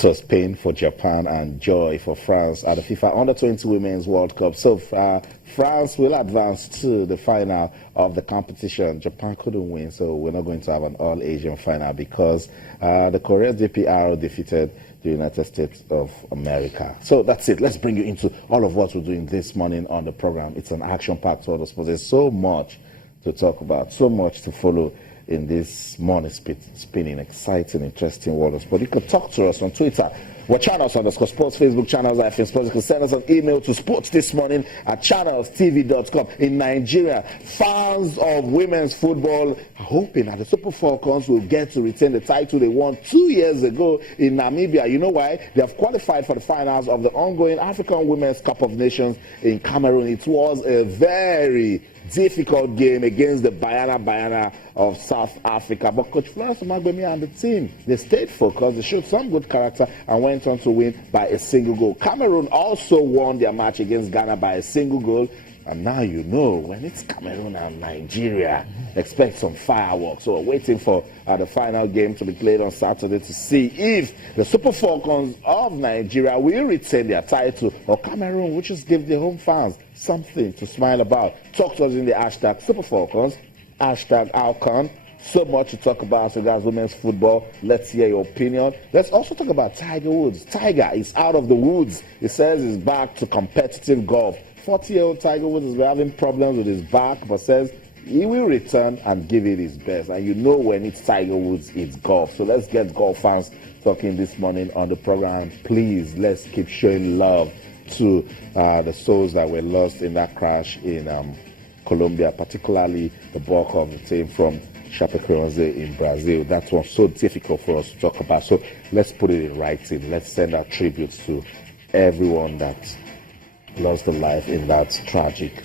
It was pain for Japan and joy for France at the FIFA Under-20 Women's World Cup. So France will advance to the final of the competition. Japan couldn't win, so we're not going to have an all-Asian final because the Korea JPR defeated the United States of America. So that's it. Let's bring you into all of what we're doing this morning on the program. It's an action-packed world of sports. There's so much to talk about, so much to follow in this morning spinning, exciting, interesting world of sport. You can talk to us on Twitter. We're channels_sports, Facebook channels, IFN Sports. You can send us an email to sportsthismorning@channelstv.com. In Nigeria, fans of women's football are hoping that the Super Falcons will get to retain the title they won 2 years ago in Namibia. You know why? They have qualified for the finals of the ongoing African Women's Cup of Nations in Cameroon. It was a very difficult game against the Banyana of South Africa. But Coach Florence Omagbemi and the team, they stayed focused, they showed some good character and went on to win by a single goal. Cameroon also won their match against Ghana by a single goal. And now you know, when it's Cameroon and Nigeria, expect some fireworks. So we're waiting for the final game to be played on Saturday to see if the Super Falcons of Nigeria will retain their title or Cameroon will just give the home fans something to smile about. Talk to us in the hashtag Super Falcons, hashtag Alcon. So much to talk about regards women's football. Let's hear your opinion. Let's also talk about Tiger Woods. Tiger is out of the woods. He says he's back to competitive golf. 40-year-old Tiger Woods has been having problems with his back, but says he will return and give it his best. And you know when it's Tiger Woods, it's golf. So let's get golf fans talking this morning on the program. Please, let's keep showing love to the souls that were lost in that crash in Colombia, particularly the bulk of the team from Chapecoense in Brazil. That was so difficult for us to talk about. So let's put it in writing. Let's send our tributes to everyone that lost their life in that tragic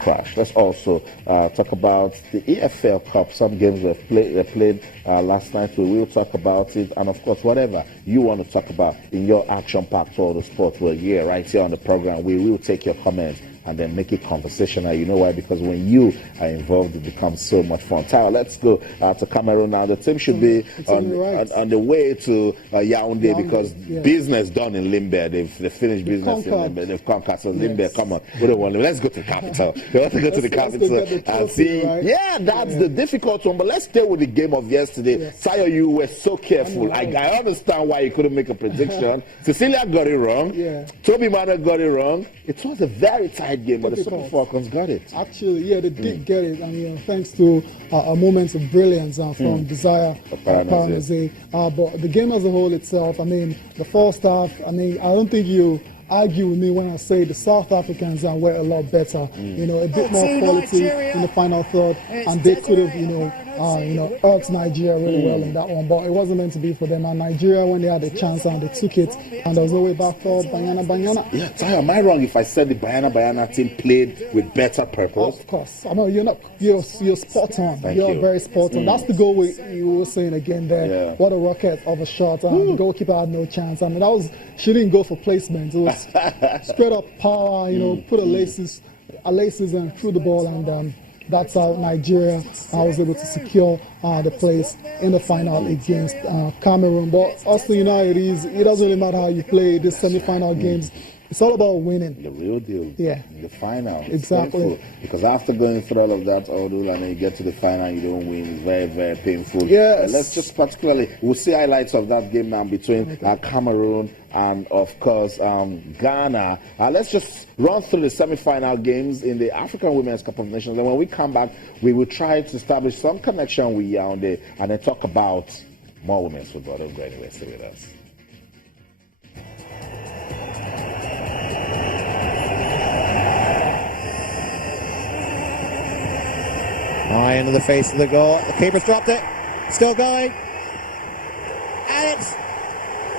crash. Let's also talk about the EFL Cup. Some games were played last night. We will talk about it. And of course, whatever you want to talk about in your action-packed world of sport, we're here, right here on the program. We will take your comments and then make it conversational. You know why? Because when you are involved, it becomes so much fun. Tyler, let's go to Cameroon now. The team should be on the way to Yaoundé because business done in Limbe. They've finished business in Limbe. They've conquered. So Limbe, come on. We don't want to. Let's go to the capital. We want to go to the capital and see. Right? Yeah, that's the difficult one. But let's stay with the game of yesterday. Yes. Tayo, you were so careful. I understand why you couldn't make a prediction. Cecilia got it wrong. Yeah. Toby Mano got it wrong. It was a very tight game, but the Super Falcons got it. Actually, yeah, they did get it, and thanks to a moment of brilliance from Desire Paranese. But the game as a whole itself, I mean, the first half, I mean, I don't think you argue with me when I say the South Africans were a lot better. You know, a bit more quality in the final third, and they could have, irked Nigeria really well in that one. But it wasn't meant to be for them. And Nigeria, when they had a chance and they took it, and there was no way back for Banyana. Yeah, Ty, am I wrong if I said the Banyana team played with better purpose? Of course. I know you're not. You're spot on. You're very spot on. That's the goal you were saying again there. Yeah. What a rocket of a shot. The goalkeeper had no chance. I mean, she didn't go for placement. It was straight up power. Put her laces and threw the ball, and that's how Nigeria was able to secure the place in the final against Cameroon. But also, it doesn't really matter how you play these semi-final games. It's all about winning. The real deal. Yeah. The final. Exactly. Painful. Because after going through all of that, and then you get to the final, you don't win. It's very, very painful. Yes. Let's just we'll see highlights of that game now between Cameroon and, of course, Ghana. Let's just run through the semi-final games in the African Women's Cup of Nations. And when we come back, we will try to establish some connection with Yaoundé and then talk about more women's football. Don't go anywhere. Stay with us. High into the face of the goal. The keeper's dropped it. Still going. And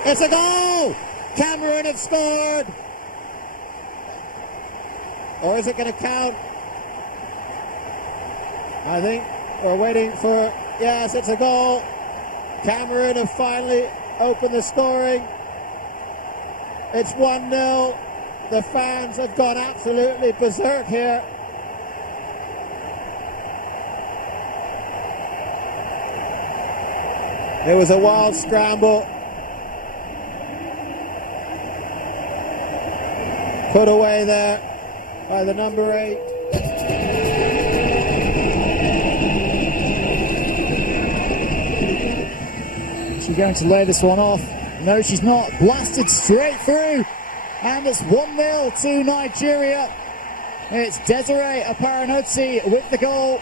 it's a goal! Cameroon have scored! Or is it going to count? I think we're waiting for... Yes, it's a goal. Cameroon have finally opened the scoring. It's 1-0. The fans have gone absolutely berserk here. It was a wild scramble. Put away there by the number 8. She's going to lay this one off. No, she's not. Blasted straight through. And it's 1-0 to Nigeria. It's Desiree Aparanotsi with the goal.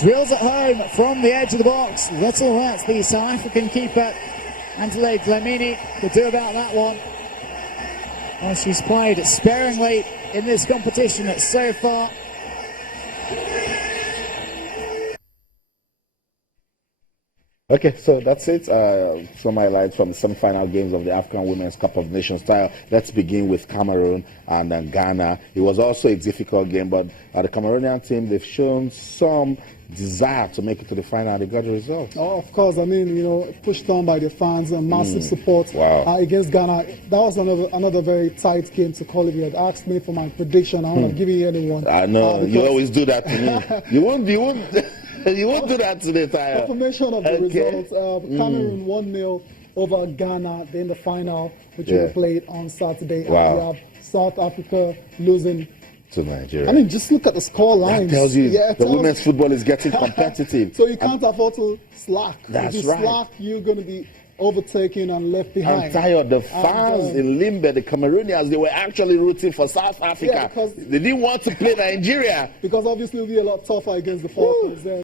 Drills it home from the edge of the box. Little that's the South African keeper, Angela Dlamini, could do about that one. Well, she's played sparingly in this competition so far. Okay, so that's it. Some highlights from the semi-final games of the African Women's Cup of Nations style. Let's begin with Cameroon and then Ghana. It was also a difficult game, but the Cameroonian team, they've shown some desire to make it to the final. They got the result. Oh, of course. I mean, pushed on by the fans and massive support against Ghana. That was another very tight game to call. If you had asked me for my prediction, I wouldn't have given you anyone. I know. You always do that to me. You won't. You won't do that today, Tyre. Confirmation of the results. Cameroon 1-0 over Ghana in the final, which will be played on Saturday. Wow. And we have South Africa losing to Nigeria. I mean, just look at the score lines. That tells you the women's football is getting competitive. So you can't afford to slack. That's if you slack, you're going to be overtaken and left behind. I'm tired. The fans in Limbe, the Cameroonians, they were actually rooting for South Africa. They didn't want to play Nigeria. Because obviously it'll be a lot tougher against the Falcons.